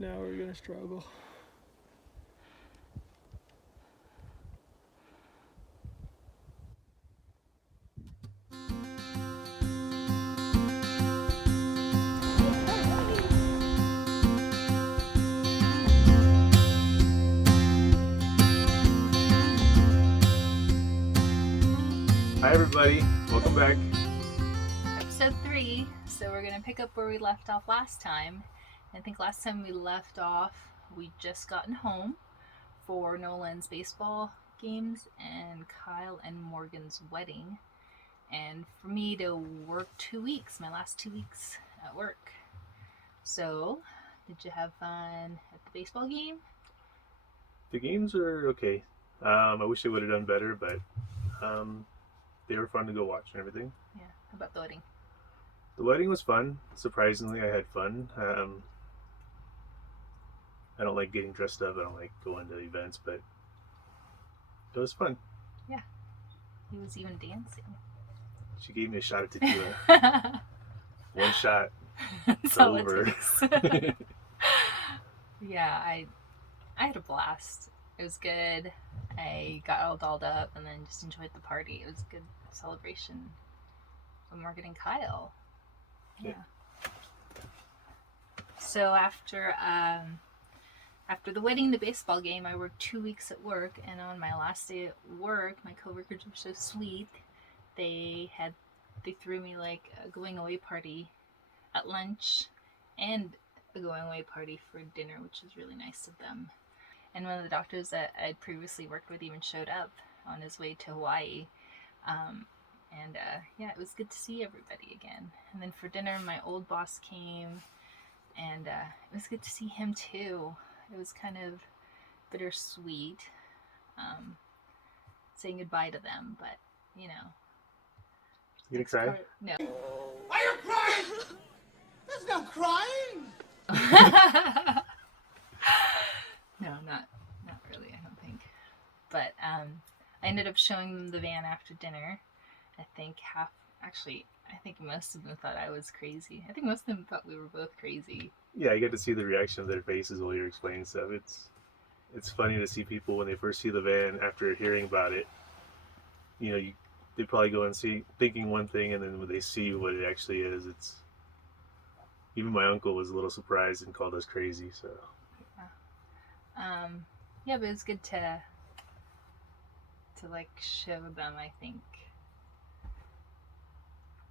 Now we're gonna struggle. Hi everybody, welcome back. Episode 3. So we're gonna pick up where we left off last time. I think last time we left off, we just gotten home for Nolan's baseball games and Kyle and Morgan's wedding, and for me to work 2 weeks, my last 2 weeks at work. So, did you have fun at the baseball game? The games were okay. I wish I would have done better, but they were fun to go watch and everything. Yeah. How about the wedding? The wedding was fun. Surprisingly, I had fun. I don't like getting dressed up. I don't like going to events, but it was fun. Yeah. He was even dancing. She gave me a shot of tequila. One shot. That's It's all over. it takes. Yeah, I had a blast. It was good. I got all dolled up and then just enjoyed the party. It was a good celebration with Morgan and Kyle. Yeah. So after the wedding, the baseball game, I worked 2 weeks at work, and on my last day at work, my coworkers were so sweet. They threw me like a going away party at lunch and a going away party for dinner, which was really nice of them. And one of the doctors that I'd previously worked with even showed up on his way to Hawaii. Yeah, it was good to see everybody again. And then for dinner, my old boss came, and it was good to see him too. It was kind of bittersweet saying goodbye to them, but you know. You gonna cry? No. Are you crying? There's no crying. No, not really, I don't think. But I ended up showing them the van after dinner. I think most of them thought I was crazy. I think most of them thought we were both crazy. Yeah, you get to see the reaction of their faces while you're explaining stuff. It's funny to see people when they first see the van after hearing about it. You know, they probably go and see thinking one thing, and then when they see what it actually is, it's even my uncle was a little surprised and called us crazy. So yeah, but it was good to like show them, I think.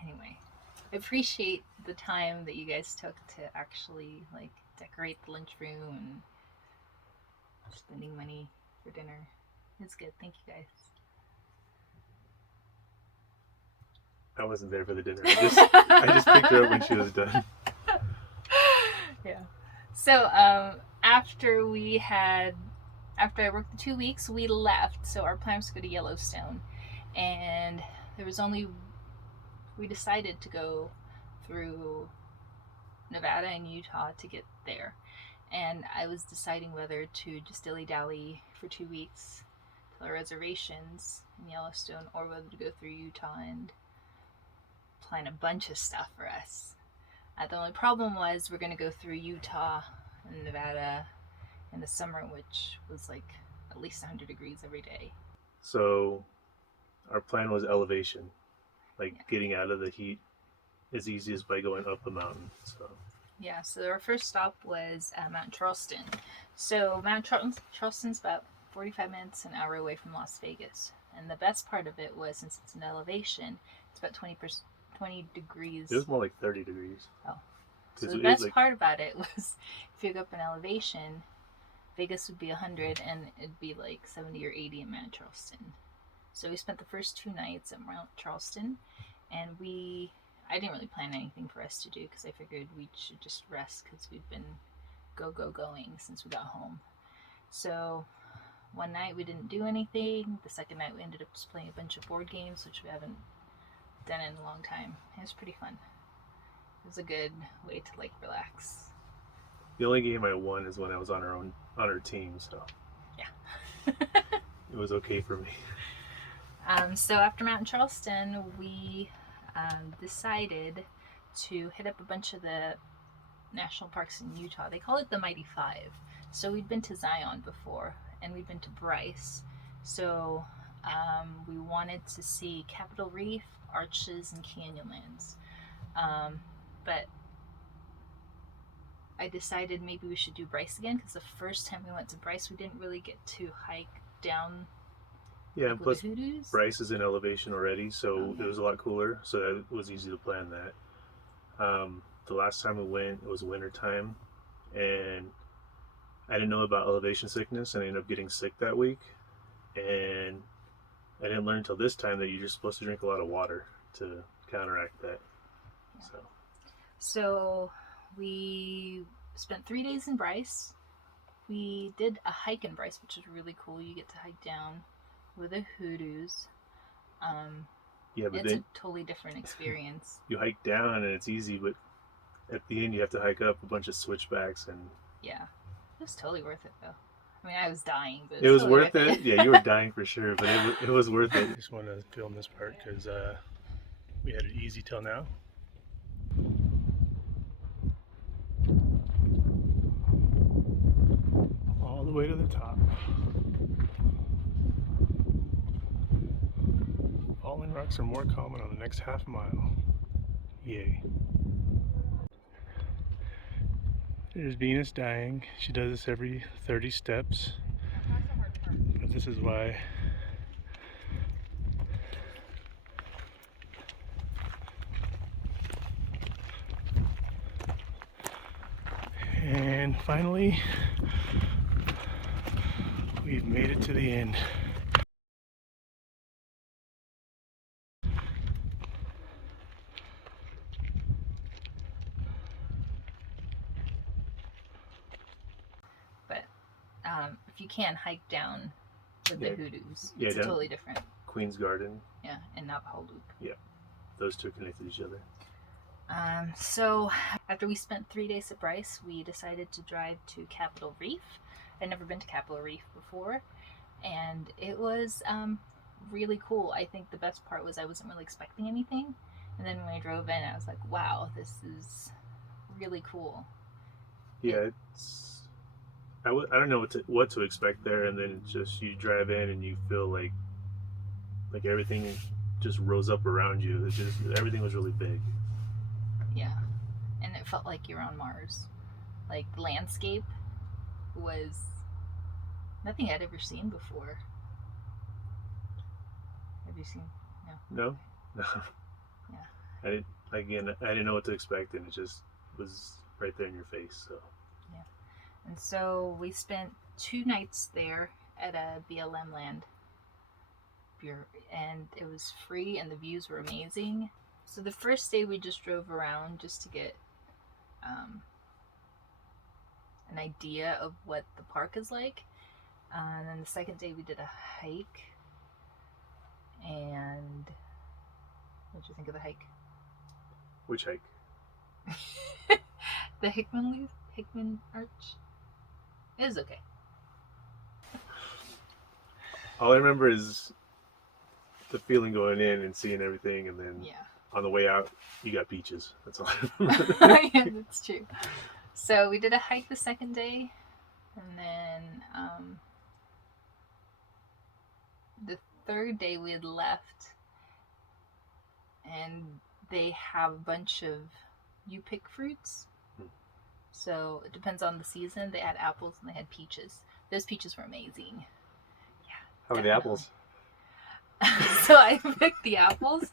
Anyway, I appreciate the time that you guys took to actually like decorate the lunchroom and spending money for dinner. It's good. Thank you guys. I wasn't there for the dinner. I just picked her up when she was done. Yeah. So after I worked the 2 weeks, we left. So our plan was to go to Yellowstone, and we decided to go through Nevada and Utah to get there. And I was deciding whether to just dilly-dally for 2 weeks to the reservations in Yellowstone, or whether to go through Utah and plan a bunch of stuff for us. The only problem was we're going to go through Utah and Nevada in the summer, which was like at least 100 degrees every day. So our plan was elevation, like getting out of the heat as easy as by going up a mountain. So our first stop was Mount Charleston. So Mount Charleston's about 45 minutes, an hour away from Las Vegas. And the best part of it was, since it's an elevation, it's about 20 degrees. It was more like 30 degrees. Oh. So the best part about it was, if you go up an elevation, Vegas would be 100 and it'd be like 70 or 80 in Mount Charleston. So we spent the first 2 nights at Mount Charleston, and I didn't really plan anything for us to do because I figured we should just rest because we've been going since we got home. So one night we didn't do anything. The second night we ended up just playing a bunch of board games, which we haven't done in a long time. It was pretty fun. It was a good way to like relax. The only game I won is when I was on her team, so yeah. It was okay for me. So after Mount Charleston, we decided to hit up a bunch of the national parks in Utah. They call it the Mighty Five. So we'd been to Zion before, and we'd been to Bryce. So we wanted to see Capitol Reef, Arches, and Canyonlands. But I decided maybe we should do Bryce again, because the first time we went to Bryce, we didn't really get to hike down. Yeah, and plus the Hoodoos. Bryce is in elevation already, so Okay. it was a lot cooler. So that was easy to plan that. The last time we went, it was winter time, and I didn't know about elevation sickness, and I ended up getting sick that week. And I didn't learn until this time that you're just supposed to drink a lot of water to counteract that. Yeah. So we spent 3 days in Bryce. We did a hike in Bryce, which was really cool. You get to hike down with the Hoodoos. Yeah, but It's then a totally different experience. you hike down and it's easy, but at the end you have to hike up a bunch of switchbacks, and Yeah, it was totally worth it though. I mean, I was dying, but it was totally worth it. Yeah, you were dying for sure, but it was worth it. I just want to film this part because we had it easy till now. All the way to the top. Falling rocks are more common on the next half mile. Yay. There's Venus dying. She does this every 30 steps. But this is why. And finally, we've made it to the end. But if you can hike down with the Hoodoos, Yeah, it's totally different. Queen's Garden. Yeah, and Navajo Loop. Yeah, those two connect to each other. So after we spent 3 days at Bryce, we decided to drive to Capitol Reef. I'd never been to Capitol Reef before, and it was really cool. I think the best part was I wasn't really expecting anything, and then when I drove in, I was like, wow, this is really cool. Yeah, it's I don't know what to expect there, and then it's just you drive in and you feel like everything just rose up around you. It's just everything was really big. Yeah, and it felt like you're on Mars. Like the landscape was nothing I'd ever seen before. Have you seen? No. Yeah. I didn't know what to expect, and it just was right there in your face. So. Yeah. And so we spent 2 nights there at a BLM land, and it was free, and the views were amazing. So the first day we just drove around just to get an idea of what the park is like. And then the second day we did a hike. And what did you think of the hike? Which hike? The Hickman Arch. It was okay. All I remember is the feeling going in and seeing everything, and then on the way out, you got beaches. That's all I remember. Yeah, that's true. So we did a hike the second day, and then the third day we had left, and they have a bunch of you pick fruits. So it depends on the season. They had apples and they had peaches. Those peaches were amazing. Yeah. How were the apples? So I picked the apples,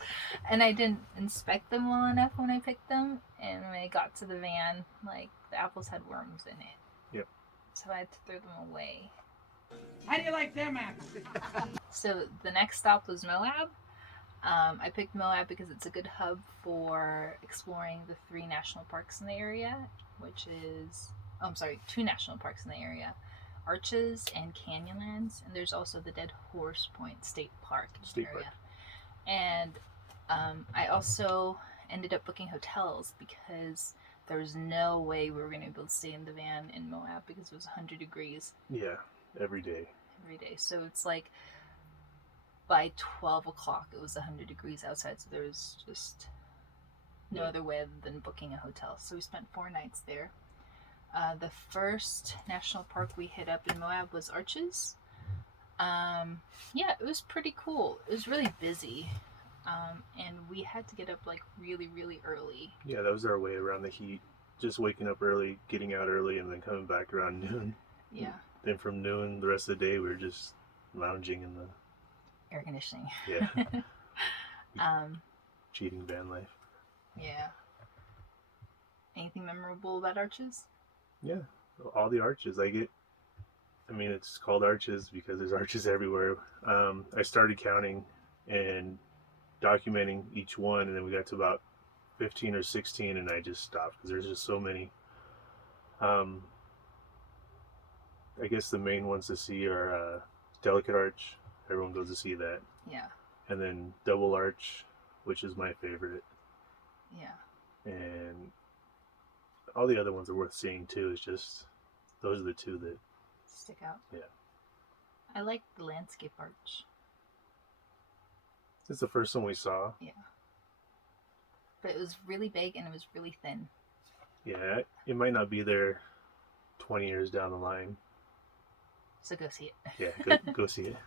and I didn't inspect them well enough when I picked them. And when I got to the van, like the apples had worms in it. Yep. So I had to throw them away. How do you like them apples? So the next stop was Moab. I picked Moab because it's a good hub for exploring the 3 national parks in the area, which is, 2 national parks in the area, Arches and Canyonlands, and there's also the Dead Horse Point State Park in the area. And I also ended up booking hotels because there was no way we were going to be able to stay in the van in Moab because it was 100 degrees. Yeah, every day. So it's like by 12 o'clock it was 100 degrees outside, so there was just no other way other than booking a hotel. So we spent 4 nights there. The first national park we hit up in Moab was Arches. Yeah, it was pretty cool. It was really busy. And we had to get up like really, really early. Yeah, that was our way around the heat. Just waking up early, getting out early, and then coming back around noon. Yeah. Then from noon, the rest of the day, we were just lounging in the air conditioning. Yeah. um, cheating van life. Yeah. Anything memorable about Arches? Yeah, all the arches. I mean, it's called Arches because there's arches everywhere. I started counting and documenting each one, and then we got to about 15 or 16, and I just stopped because there's just so many. I guess the main ones to see are Delicate Arch. Everyone goes to see that. Yeah. And then Double Arch, which is my favorite. Yeah. And all the other ones are worth seeing too. It's just those are the two that stick out. Yeah. I like the Landscape Arch. It's the first one we saw. Yeah. But it was really big and it was really thin. Yeah, it might not be there 20 years down the line. So go see it. Yeah, go see it.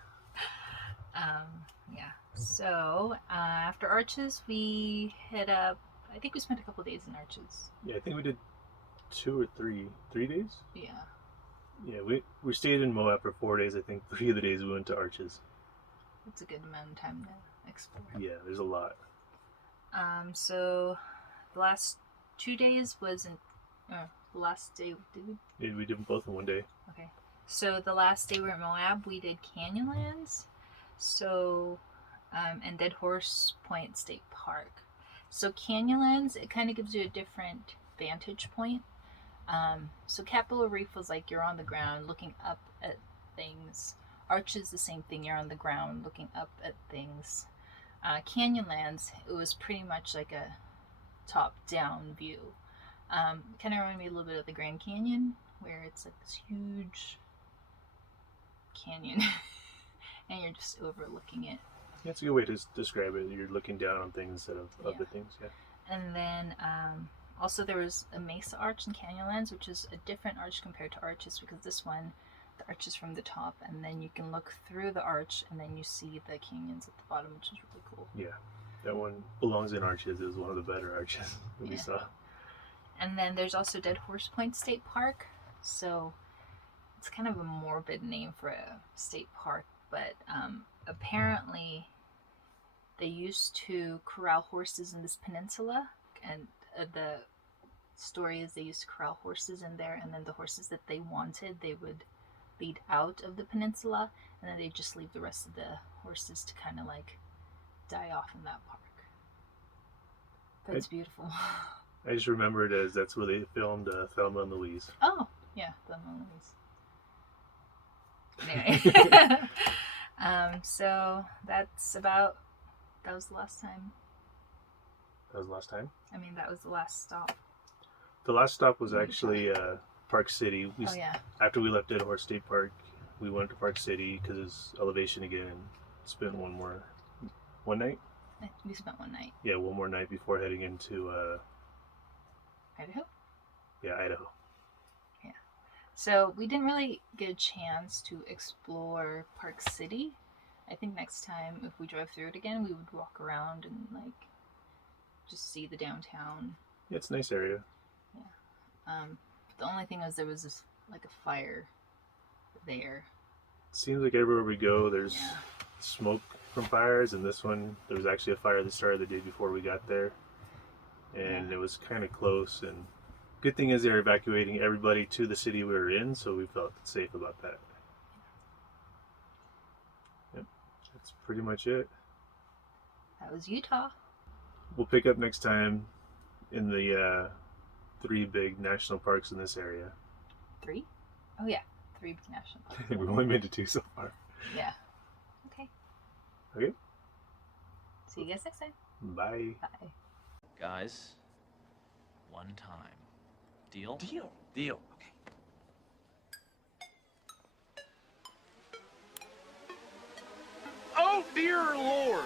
Yeah. So after Arches, we hit up. I think we spent a couple days in Arches. Yeah, I think we did 2 or 3 days. Yeah. Yeah, we stayed in Moab for 4 days. I think 3 of the days we went to Arches. That's a good amount of time to explore. Yeah, there's a lot. So the last 2 days was in. The last day did we? Yeah, we did both in one day. Okay. So the last day we were in Moab, we did Canyonlands. So, and Dead Horse Point State Park. So Canyonlands, it kind of gives you a different vantage point. So Capitol Reef was like you're on the ground looking up at things. Arches, the same thing. You're on the ground looking up at things. Canyonlands, it was pretty much like a top-down view. Kind of reminded me a little bit of the Grand Canyon, where it's like this huge canyon, and you're just overlooking it. That's a good way to describe it. You're looking down on things instead of other things. Yeah. And then also there was a Mesa Arch in Canyonlands, which is a different arch compared to Arches, because this one, the arch is from the top, and then you can look through the arch, and then you see the canyons at the bottom, which is really cool. Yeah, that one belongs in Arches. It was one of the better arches that we saw. And then there's also Dead Horse Point State Park. So it's kind of a morbid name for a state park, but apparently they used to corral horses in this peninsula, and the story is they used to corral horses in there, and then the horses that they wanted they would lead out of the peninsula, and then they just leave the rest of the horses to kind of like die off in that park. But it's beautiful. I just remember it as that's where they filmed Thelma and Louise. Oh, yeah, Thelma and Louise. Anyway, so that was the last time. That was the last time? I mean, that was the last stop. The last stop was actually Park City. After we left Dead Horse State Park, we went to Park City because it's elevation again. Spent one night? We spent one night. Yeah, one more night before heading into Idaho? Yeah, Idaho. Yeah. So we didn't really get a chance to explore Park City. I think next time, if we drive through it again, we would walk around and like just see the downtown. Yeah, it's a nice area. Yeah. The only thing was there was this like a fire there. It seems like everywhere we go, there's smoke from fires, and this one, there was actually a fire that started the day before we got there. And it was kind of close, and good thing is they're evacuating everybody to the city we were in, so we felt safe about that. Yep, that's pretty much it. That was Utah. We'll pick up next time in the 3 big national parks in this area. 3? Oh yeah, 3 big national parks. We've only been to 2 so far. Yeah. Okay. Okay. See you guys next time. Bye. Bye. Guys, one time. Deal? Deal. Deal. Okay. Oh, dear Lord!